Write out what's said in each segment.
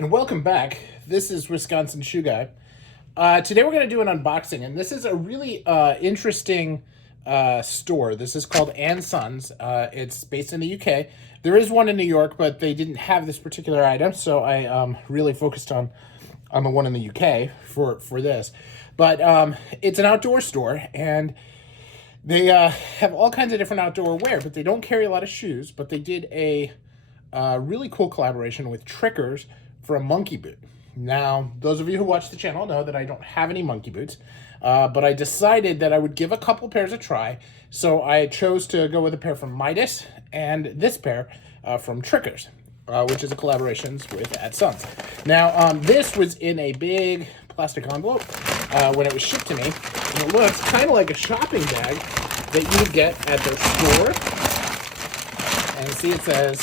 and welcome back. This is Wisconsin Shoe Guy. Today we're going to do an unboxing, and this is a really interesting store. This is called & Sons. It's based in the UK. There is one in New York, but they didn't have this particular item, so I really focused on the one in the UK for this. But it's an outdoor store, and they have all kinds of different outdoor wear, but they don't carry a lot of shoes. But they did a really cool collaboration with Trickers for a monkey boot. Now, those of you who watch the channel know that I don't have any monkey boots, but I decided that I would give a couple pairs a try. So I chose to go with a pair from Midas and this pair from Trickers, which is a collaboration with & Sons. Now, this was in a big plastic envelope when it was shipped to me. And it looks kind of like a shopping bag that you would get at their store. And see, it says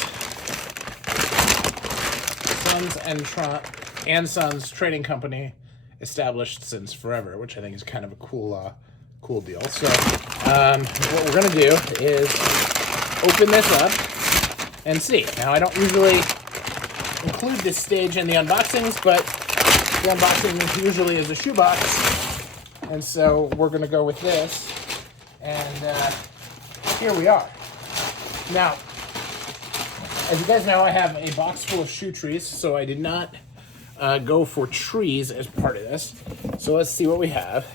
& Sons Trading Company, established since forever, which I think is kind of a cool deal. So what we're gonna do is open this up and see. Now, I don't usually include this stage in the unboxings, but the unboxing usually is a shoebox, and so we're gonna go with this. And here we are. Now, as you guys know, I have a box full of shoe trees, so I did not go for trees as part of this. So let's see what we have.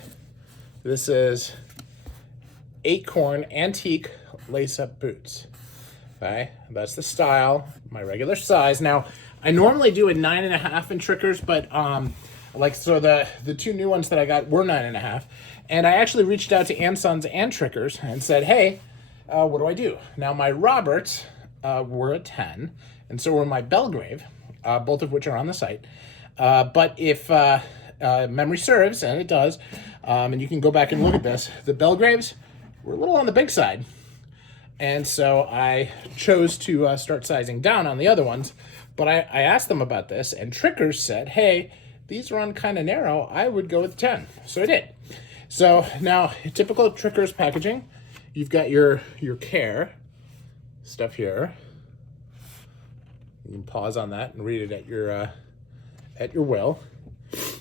This is Acorn Antique Lace-Up Boots. Okay, that's the style, my regular size. Now, I normally do a 9.5 in Trickers, but so the two new ones that I got were 9.5. And I actually reached out to & Sons and Trickers and said, hey, what do I do? Now, my Roberts were a 10, and so were my Belgrave, both of which are on the site. But if memory serves, and it does, and you can go back and look at this, the Belgraves were a little on the big side. And so I chose to start sizing down on the other ones. But I asked them about this, and Trickers said, hey, these run kind of narrow. I would go with 10. So I did. So now, typical Trickers packaging, you've got your care stuff here. You can pause on that and read it at your will.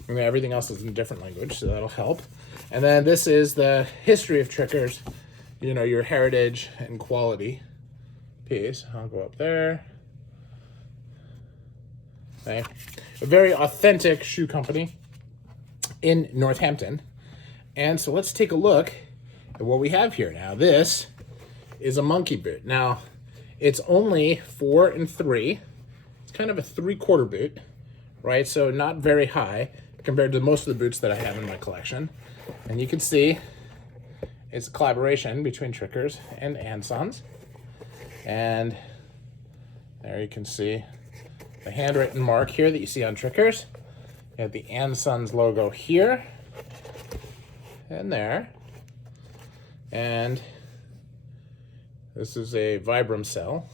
And everything else is in a different language, so that'll help. And then this is the history of Trickers, you know, your heritage and quality piece. I'll go up there. Okay. A very authentic shoe company in Northampton. And so let's take a look at what we have here. Now, this is a monkey boot. Now, it's only 4 3. It's kind of a 3/4 boot, right? So not very high compared to most of the boots that I have in my collection. And you can see it's a collaboration between Trickers and & Sons. And there you can see the handwritten mark here that you see on Trickers. You have the & Sons logo here and there. And this is a Vibram sole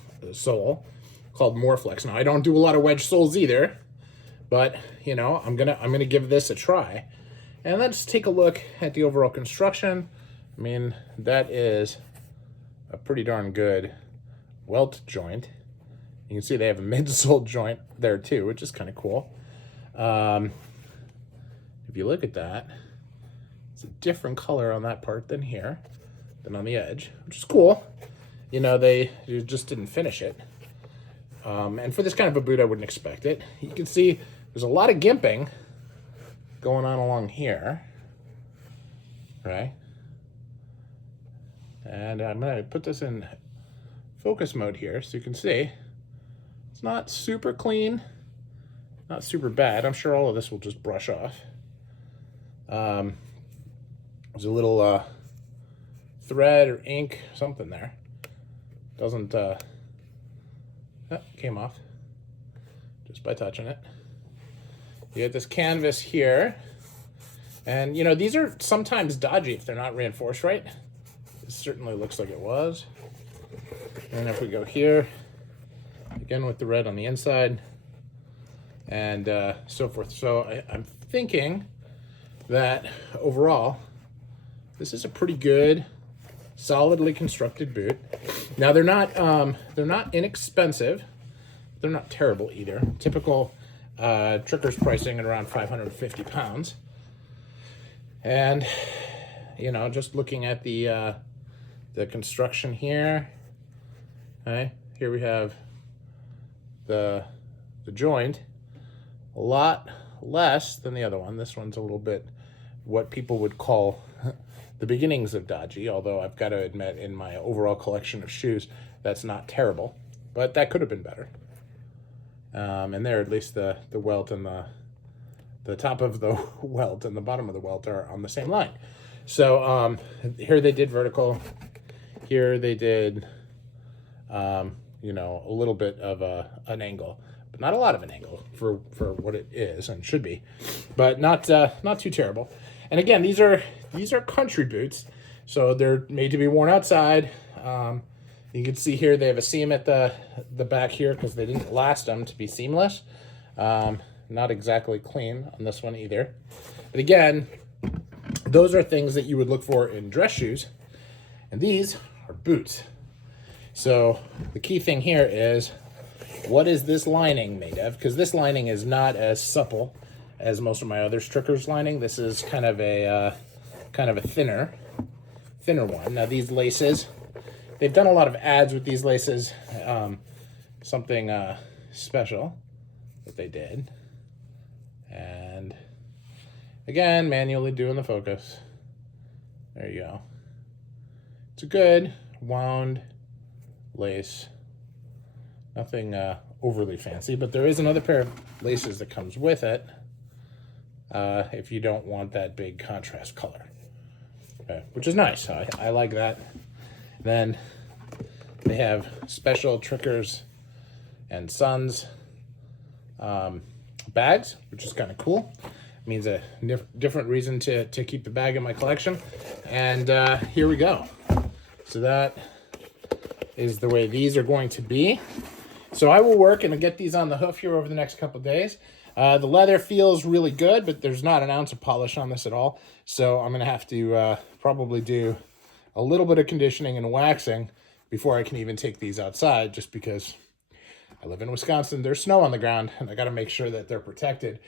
called Moreflex. Now, I don't do a lot of wedge soles either, but you know, I'm gonna give this a try. And let's take a look at the overall construction. I mean, that is a pretty darn good welt joint. You can see they have a midsole joint there too, which is kind of cool. If you look at that, it's a different color on that part than here, than on the edge, which is cool. You know, they just didn't finish it. And for this kind of a boot, I wouldn't expect it. You can see there's a lot of gimping going on along here, right? And I'm gonna put this in focus mode here so you can see it's not super clean, not super bad. I'm sure all of this will just brush off. There's a little thread or ink, something there. Doesn't, came off just by touching it. You get this canvas here. And, you know, these are sometimes dodgy if they're not reinforced right. It certainly looks like it was. And if we go here, again with the red on the inside, and so forth. So I'm thinking that overall, this is a pretty good, solidly constructed boot. Now they're not inexpensive. They're not terrible either. Typical Tricker's pricing at around 550 pounds. And, you know, just looking at the construction here, okay, here we have the joint, a lot less than the other one. This one's a little bit what people would call the beginnings of dodgy, although I've got to admit in my overall collection of shoes, that's not terrible, but that could have been better. And there, at least the welt and the top of the welt and the bottom of the welt are on the same line. So here they did vertical. Here they did, you know, a little bit of an angle, but not a lot of an angle for what it is and should be, but not too terrible. And again, these are country boots, so they're made to be worn outside. You can see here they have a seam at the back here because they didn't last them to be seamless. Not exactly clean on this one either. But again, those are things that you would look for in dress shoes, and these are boots. So the key thing here is, what is this lining made of? Because this lining is not as supple as most of my other Strickers lining. This is kind of a thinner one. Now these laces, they've done a lot of ads with these laces. Something special that they did. And again, manually doing the focus. There you go. It's a good wound lace. Nothing overly fancy, but there is another pair of laces that comes with it if you don't want that big contrast color, okay, which is nice. I like that. Then they have special Trickers and Sons bags, which is kind of cool. It means a different reason to keep the bag in my collection. And here we go. So that is the way these are going to be. So I will work and get these on the hoof here over the next couple days. The leather feels really good, but there's not an ounce of polish on this at all. So I'm going to have to probably do a little bit of conditioning and waxing before I can even take these outside, just because I live in Wisconsin. There's snow on the ground, and I got to make sure that they're protected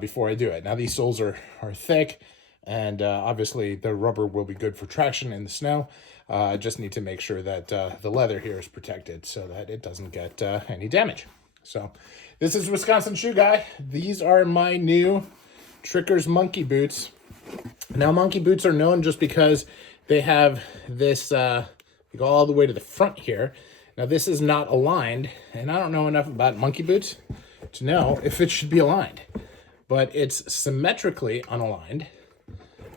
before I do it. Now, these soles are thick, and obviously the rubber will be good for traction in the snow. I just need to make sure that the leather here is protected so that it doesn't get any damage. So this is Wisconsin Shoe Guy. These are my new Trickers monkey boots. Now, monkey boots are known just because they have this, you go all the way to the front here. Now, this is not aligned, and I don't know enough about monkey boots to know if it should be aligned, but it's symmetrically unaligned.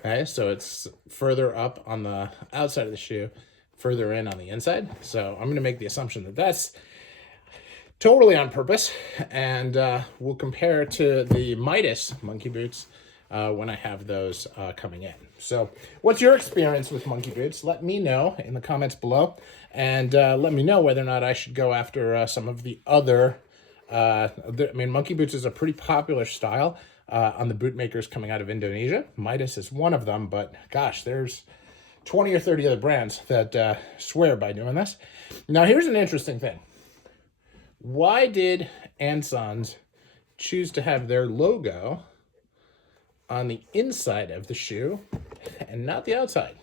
Okay, so it's further up on the outside of the shoe, further in on the inside. So I'm going to make the assumption that that's totally on purpose, and we'll compare to the Midas monkey boots when I have those coming in. So what's your experience with monkey boots? Let me know in the comments below, and let me know whether or not I should go after some of the other, I mean, monkey boots is a pretty popular style on the boot makers coming out of Indonesia. Midas is one of them, but gosh, there's 20 or 30 other brands that swear by doing this. Now, here's an interesting thing. Why did Sons choose to have their logo on the inside of the shoe and not the outside?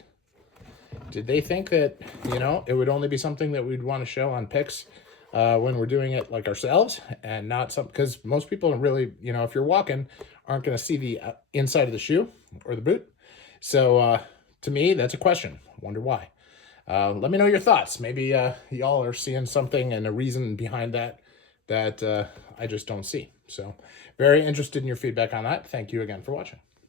Did they think that, you know, it would only be something that we'd want to show on pics when we're doing it like ourselves, and not something, because most people don't really, you know, if you're walking, aren't going to see the inside of the shoe or the boot. So to me, that's a question. I wonder why. Let me know your thoughts. Maybe y'all are seeing something and a reason behind that I just don't see. So very interested in your feedback on that. Thank you again for watching.